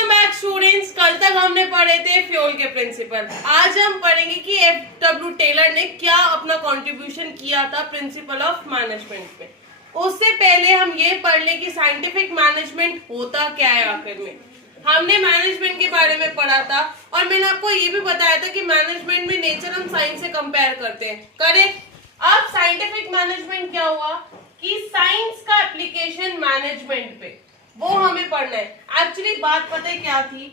Welcome back students. कल तक हमने पढ़े थे फ्यूल के प्रिंसिपल। आज हम पढ़ेंगे कि एफ.डब्ल्यू. टेलर ने क्या अपना कंट्रीब्यूशन किया था प्रिंसिपल ऑफ मैनेजमेंट में। उससे पहले हम ये पढ़ लें कि साइंटिफिक मैनेजमेंट होता क्या है। आखिर में हमने मैनेजमेंट के बारे में पढ़ा था और मैंने आपको ये भी बताया था कि मैनेजमेंट में नेचर हम साइंस से कंपेयर करते हैं। करेक्ट। अब साइंटिफिक मैनेजमेंट क्या हुआ कि साइंस का एप्लीकेशन मैनेजमेंट पे, वो हमें पढ़ना है। एक्चुअली बात पता है क्या थी,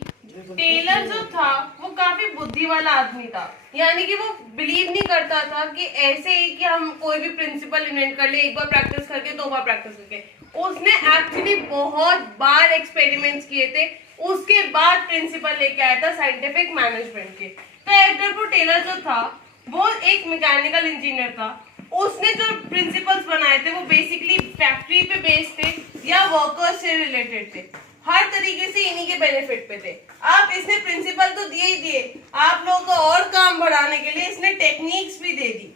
टेलर जो था वो काफी बुद्धि वाला आदमी था। यानी कि वो बिलीव नहीं करता था कि ऐसे ही कि हम कोई भी प्रिंसिपल इन्वेंट कर ले, एक बार प्रैक्टिस करके दो बार प्रैक्टिस करके। उसने एक्चुअली बहुत बार एक्सपेरिमेंट्स किए थे, उसके बाद प्रिंसिपल लेके आया था साइंटिफिक मैनेजमेंट के। तो एफ.डब्ल्यू. टेलर जो था वो एक मैकेनिकल इंजीनियर था। उसने जो प्रिंसिपल्स बनाए थे वो बेसिकली फैक्ट्री पे बेस्ड थे या वर्कर्स से रिलेटेड थे। हर तरीके से इन्हीं के बेनिफिट पे थे। आप इसने प्रिंसिपल तो दिए ही दिए, आप लोगों को और काम बढ़ाने के लिए इसने टेक्निक्स भी दे दी।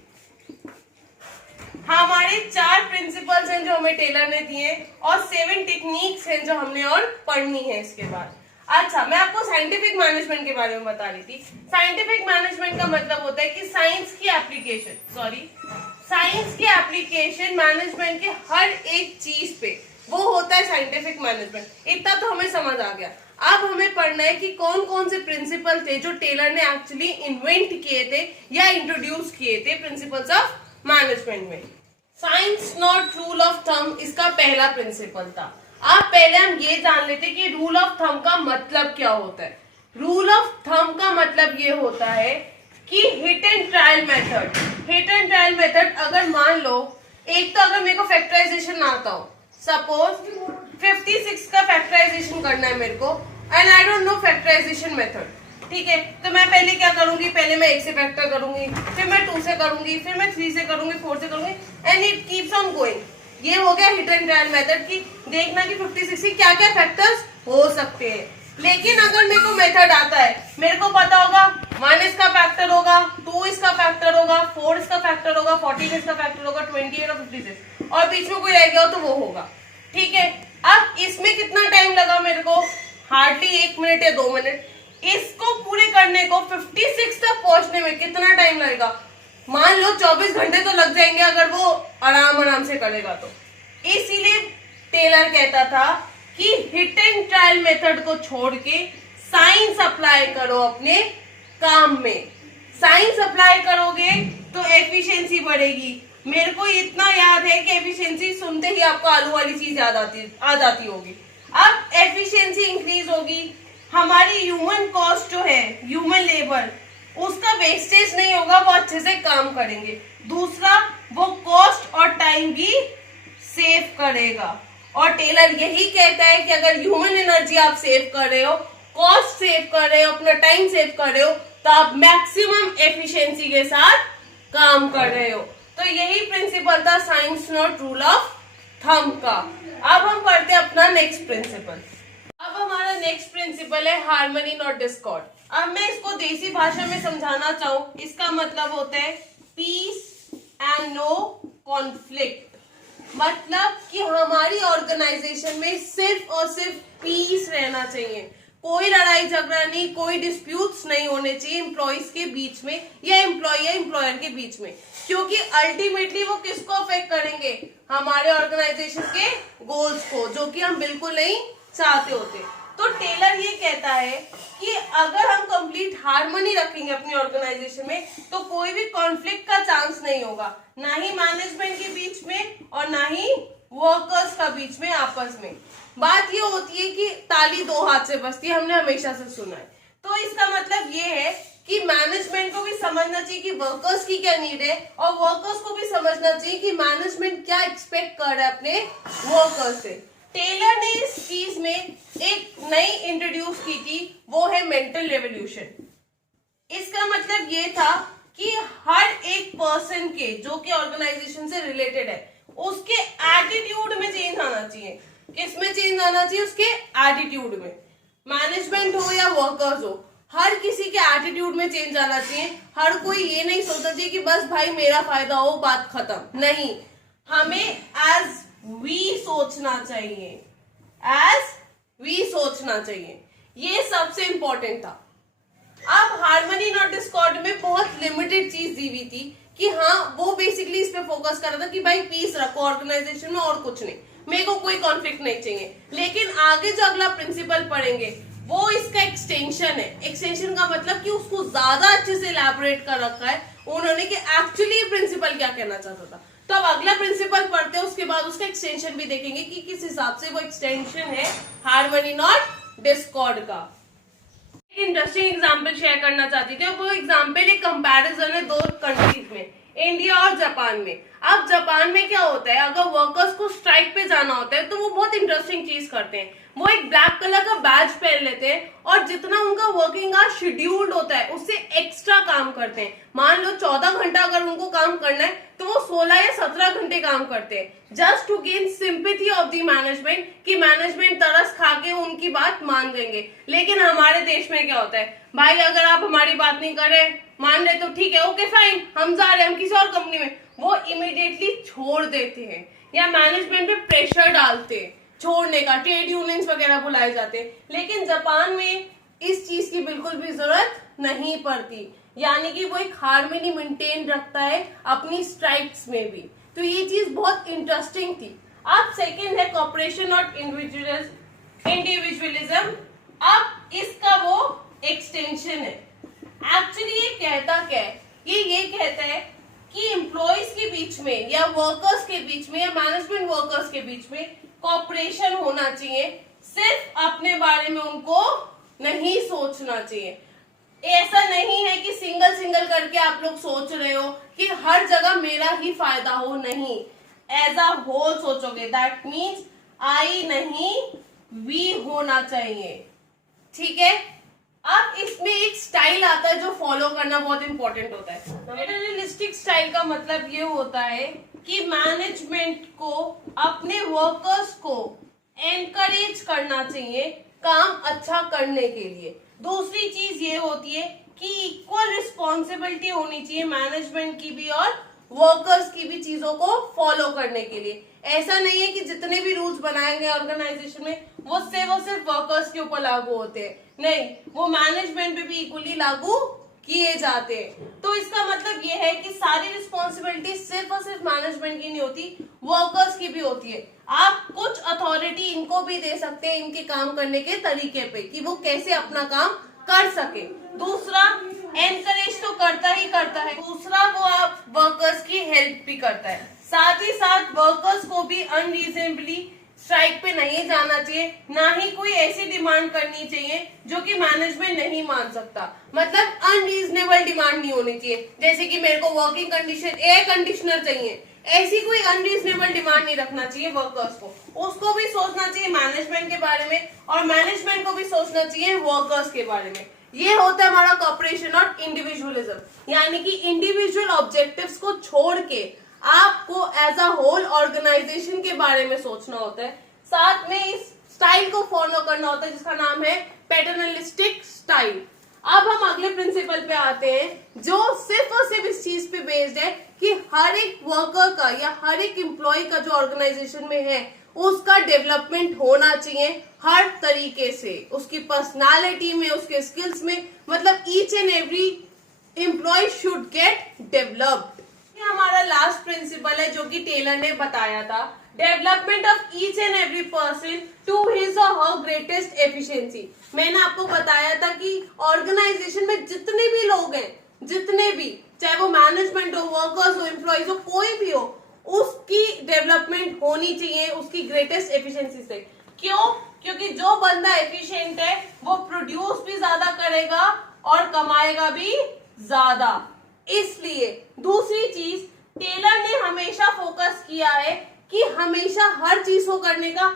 हमारे 4 प्रिंसिपल्स हैं जो हमें टेलर ने दिए और 7 टेक्निक्स हैं जो हमने और पढ़नी है इसके बाद। अच्छा, मैं आपको साइंटिफिक मैनेजमेंट के बारे में बता रही थी। साइंटिफिक मैनेजमेंट का मतलब होता है कि साइंस की एप्लीकेशन मैनेजमेंट के हर एक चीज पे, वो होता है साइंटिफिक मैनेजमेंट। इतना तो हमें समझ आ गया। अब हमें पढ़ना है कि कौन कौन से प्रिंसिपल थे जो टेलर ने एक्चुअली इन्वेंट किए थे या इंट्रोड्यूस किए थे प्रिंसिपल्स ऑफ मैनेजमेंट में। Science not rule of thumb इसका पहला प्रिंसिपल था। अब पहले हम ये जान लेते कि रूल ऑफ थंब का मतलब क्या होता है। रूल ऑफ थंब का मतलब ये होता है कि hit and trial method. Hit and trial method, अगर मान लो एक तो अगर मेरे को फैक्टराइजेशन ना आता हो, सपोज 56 का फैक्टराइजेशन करना है मेरे को and I don't know factorization method, ठीक है, तो मैं पहले क्या करूंगी, पहले मैं 1 से फैक्टर करूंगी, फिर मैं 2 से करूंगी, फिर मैं 3 से करूंगी, 4 से करूंगी and it keeps on going. ये हो गया हिट एंड ट्रायल मेथड की देखना कि 56 के क्या क्या फैक्टर्स हो सकते हैं। लेकिन अगर मेरे को मेथड आता है, मेरे को पता होगा 1 इसका फैक्टर होगा, 2 इसका फैक्टर होगा, 4 इसका फैक्टर होगा, 14 इसका फैक्टर होगा, 28 और 56 और बीच में कोई रह गया हो तो वो होगा, ठीक है। अब इसमें कितना टाइम लगा मेरे को, हार्डली 1 मिनट या 2 मिनट। इसको पूरे करने को 56 तक पहुंचने में कितना टाइम लगेगा, मान लो 24 घंटे तो लग जाएंगे अगर वो आराम से करेगा तो। इसीलिए टेलर कहता था कि हिट एंड ट्रायल मेथड को छोड़ के साइंस अप्लाई करो अपने काम में। साइंस अप्लाई करोगे तो एफिशिएंसी बढ़ेगी। मेरे को इतना याद है कि एफिशिएंसी सुनते ही आपको आलू वाली चीज याद आ जाती होगी। अब एफिशिएंसी इंक्रीज होगी, हमारी ह्यूमन कॉस्ट जो है, ह्यूमन लेबर, उसका वेस्टेज नहीं होगा, वो अच्छे से काम करेंगे। दूसरा, वो कॉस्ट और टाइम भी सेव करेगा। और टेलर यही कहता है कि अगर ह्यूमन एनर्जी आप सेव कर रहे हो, कॉस्ट सेव कर रहे हो, अपना टाइम सेव कर रहे हो, तो आप मैक्सिमम एफिशिएंसी के साथ काम कर रहे हो। तो यही प्रिंसिपल था science not rule of thumb का। अब हम पढ़ते हैं अपना नेक्स्ट प्रिंसिपल। अब हमारा नेक्स्ट प्रिंसिपल है हार्मनी नॉट डिस्कॉर्ड। अब मैं इसको देसी भाषा में समझाना चाहूं, इसका मतलब होता है पीस एंड नो कॉन्फ्लिक्ट। मतलब कि हमारी ऑर्गेनाइजेशन में सिर्फ और सिर्फ पीस रहना चाहिए, कोई लड़ाई झगड़ा नहीं, कोई डिस्प्यूट्स नहीं होने चाहिए एम्प्लॉइज के बीच में या एम्प्लॉय या एम्प्लॉयर के बीच में, क्योंकि अल्टीमेटली वो किसको अफेक्ट करेंगे, हमारे ऑर्गेनाइजेशन के गोल्स को, जो कि हम बिल्कुल नहीं चाहते होते। तो टेलर ये कहता है कि अगर हम कंप्लीट हार्मनी रखेंगे अपनी ऑर्गेनाइजेशन में तो कोई भी कॉन्फ्लिक्ट का चांस नहीं होगा, ना ही मैनेजमेंट के बीच में और ना ही वर्कर्स का बीच में आपस में। बात ये होती है कि ताली 2 हाथ से बजती है, हमने हमेशा से सुना है। तो इसका मतलब ये है कि मैनेजमेंट को भी समझना चाहिए कि वर्कर्स की क्या नीड है और वर्कर्स को भी समझना चाहिए कि मैनेजमेंट क्या एक्सपेक्ट कर रहा है अपने वर्कर्स से। टेलर ने इस चीज में एक नई इंट्रोड्यूस की थी, वो है मेंटल रेवोल्यूशन। इसका मतलब ये था कि हर एक पर्सन के जो कि ऑर्गेनाइजेशन से रिलेटेड है, उसके एटीट्यूड में चेंज आना चाहिए। किसमें चेंज आना चाहिए, उसके एटीट्यूड में। मैनेजमेंट हो या वर्कर्स हो, हर किसी के एटीट्यूड में चेंज आना चाहिए। हर कोई ये नहीं सोचना चाहिए कि बस भाई मेरा फायदा हो, बात खत्म। नहीं, हमें एज वी सोचना चाहिए, एज वी सोचना चाहिए। ये सबसे इंपॉर्टेंट था। अब हार्मनी नॉट डिस्कॉर्ड में बहुत लिमिटेड चीज दी हुई थी कि हाँ वो बेसिकली इस पे फोकस कर रहा था कि भाई पीस रखो ऑर्गेनाइजेशन में और कुछ नहीं, मेरे को कोई कॉन्फ्लिक्ट नहीं चाहिए। लेकिन आगे जो अगला प्रिंसिपल पढ़ेंगे वो इसका एक्सटेंशन है। एक्सटेंशन का मतलब कि उसको ज्यादा अच्छे से इलैबोरेट कर रखा है उन्होंने कि एक्चुअली प्रिंसिपल क्या कहना चाहता था। तो अब अगला प्रिंसिपल पढ़ते हैं, उसके बाद उसका एक्सटेंशन भी देखेंगे कि किस हिसाब से वो एक्सटेंशन है हार्मनी नॉट डिस्कॉर्ड का। एक इंटरेस्टिंग एग्जांपल शेयर करना चाहती थी, वो एग्जांपल एक कंपैरिजन है दो कंट्रीज में, इंडिया और जापान में। अब जापान में क्या होता है, अगर वर्कर्स को स्ट्राइक पे जाना होता है तो वो बहुत इंटरेस्टिंग चीज करते हैं, वो एक ब्लैक कलर का बैज पहन लेते हैं और जितना उनका वर्किंग आवर शेड्यूल्ड होता है उससे एक्स्ट्रा काम करते हैं। मान लो 14 घंटा अगर उनको काम करना है तो वो 16 या 17 घंटे काम करते हैं, just to gain sympathy of the management कि मैनेजमेंट तरस खा के उनकी बात मान देंगे। लेकिन हमारे देश में क्या होता है, भाई अगर आप हमारी बात नहीं कर रहे, मान रहे तो ठीक है, ओके फाइन, हम जा रहे हैं, हम किसी और कंपनी में, वो इमीडिएटली छोड़ देते हैं या मैनेजमेंट पे प्रेशर डालते हैं छोड़ने का, ट्रेड यूनियंस वगैरह बुलाए जाते हैं। लेकिन जापान में इस चीज की बिल्कुल भी जरूरत नहीं पड़ती, यानी कि वो एक हार्मनी मेंटेन रखता है अपनी स्ट्राइक्स में भी। तो ये चीज बहुत इंटरेस्टिंग थी। अब सेकंड है कॉपरेशन और इंडिविजुअलिज्म। अब इसका वो एक्सटेंशन है। एक्चुअली ये कहता क्या है, ये कहता है कि एम्प्लॉइज के बीच में या वर्कर्स के बीच में या मैनेजमेंट वर्कर्स के बीच में कॉपरेशन होना चाहिए, सिर्फ अपने बारे में उनको नहीं सोचना चाहिए। ऐसा नहीं है कि सिंगल सिंगल करके आप लोग सोच रहे हो कि हर जगह मेरा ही फायदा हो, नहीं, एज अ होल सोचोगे, दैट मीन्स आई नहीं वी होना चाहिए। ठीक है, अब इसमें एक स्टाइल आता है जो फॉलो करना बहुत इंपॉर्टेंट होता है। पैटर्नलिस्टिक स्टाइल का मतलब ये होता है कि मैनेजमेंट को अपने वर्कर्स को एनकरेज करना चाहिए काम अच्छा करने के लिए। दूसरी चीज ये होती है कि इक्वल रिस्पॉन्सिबिलिटी होनी चाहिए मैनेजमेंट की भी और वर्कर्स की भी चीजों को फॉलो करने के लिए। ऐसा नहीं है कि जितने भी रूल्स बनाए गए ऑर्गेनाइजेशन में वो सिर्फ वर्कर्स के ऊपर लागू होते हैं, नहीं, वो मैनेजमेंट पे भी इक्वली लागू किए जाते हैं। तो इसका मतलब ये है कि सारी रिस्पॉन्सिबिलिटी सिर्फ और सिर्फ मैनेजमेंट की नहीं होती, वर्कर्स की भी होती है। आप कुछ अथॉरिटी इनको भी दे सकते हैं इनके काम करने के तरीके पे कि वो कैसे अपना काम कर सके। दूसरा, एनकरेज तो करता ही करता है, दूसरा वो आप वर्कर्स की हेल्प भी करता है। साथ ही साथ वर्कर्स को भी अनरीजनेबली स्ट्राइक पे नहीं जाना चाहिए, ना ही कोई ऐसी डिमांड करनी चाहिए जो कि मैनेजमेंट नहीं मान सकता। मतलब अनरीजनेबल डिमांड नहीं होनी चाहिए, जैसे कि मेरे को वर्किंग कंडीशन एयर कंडीशनर चाहिए, ऐसी कोई अनरीजनेबल डिमांड नहीं रखना चाहिए वर्कर्स को। उसको भी सोचना चाहिए मैनेजमेंट के बारे में और मैनेजमेंट को भी सोचना चाहिए वर्कर्स के बारे में। ये होता है हमारा कॉपरेशन और इंडिविजुअलिज्म, यानी कि इंडिविजुअल ऑब्जेक्टिव्स को छोड़ के आपको एज अ होल ऑर्गेनाइजेशन के बारे में सोचना होता है। साथ में इस स्टाइल को फॉलो करना होता है जिसका नाम है पैटर्नलिस्टिक स्टाइल। अब हम अगले प्रिंसिपल पे आते हैं जो सिर्फ और सिर्फ इस चीज पे बेस्ड है कि हर एक वर्कर का या हर एक एम्प्लॉय का जो ऑर्गेनाइजेशन में है उसका डेवलपमेंट होना चाहिए हर तरीके से, उसकी पर्सनालिटी में, उसके स्किल्स में, मतलब each and every employee should get developed. हमारा लास्ट प्रिंसिपल है जो कि टेलर ने बताया था, development of each and every person to his or her greatest efficiency. मैंने आपको बताया था कि ऑर्गेनाइजेशन में जितने भी लोग हैं, जितने भी, चाहे वो मैनेजमेंट हो, वर्कर्स हो, एम्प्लॉइज हो, कोई भी हो, उसकी डेवलपमेंट होनी चाहिए उसकी ग्रेटेस्ट एफिशिएंसी से। क्यों? क्योंकि जो बंदा एफिशिएंट है वो प्रोड्यूस भी ज्यादा करेगा और कमाएगा भी ज्यादा। इसलिए दूसरी चीज, टेलर ने हमेशा फोकस किया है कि हमेशा हर चीज को करने का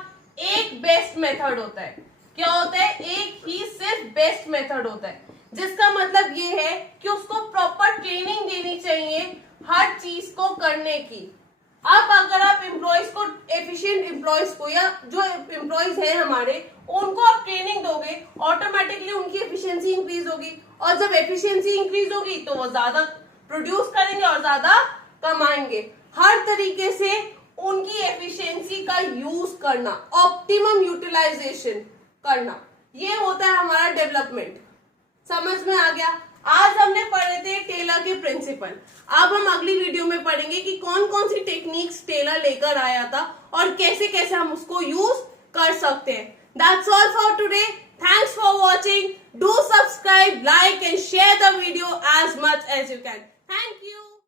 एक बेस्ट मेथड होता है। क्या होता है? एक ही सिर्फ बेस्ट मेथड होता है, जिसका मतलब ये है कि उसको प्रॉपर ट्रेनिंग देनी चाहिए हर चीज को करने की। अब अगर आप एम्प्लॉइज को, एफिशिएंट एम्प्लॉइज को या जो एम्प्लॉइज हैं हमारे, उनको आप ट्रेनिंग दोगे, ऑटोमेटिकली उनकी एफिशिएंसी इंक्रीज होगी और जब एफिशिएंसी इंक्रीज होगी तो वो ज्यादा प्रोड्यूस करेंगे और ज्यादा कमाएंगे। हर तरीके से उनकी एफिशिएंसी का यूज करना, ऑप्टिमम यूटिलाइजेशन करना, ये होता है हमारा डेवलपमेंट। समझ में आ गया? आज हमने पढ़े थे टेलर के प्रिंसिपल। अब हम अगली वीडियो में पढ़ेंगे कि कौन कौन सी टेक्निक्स टेलर लेकर आया था और कैसे कैसे हम उसको यूज कर सकते हैं। That's all for today. Thanks for watching. Do subscribe, like and share the video as much as you can.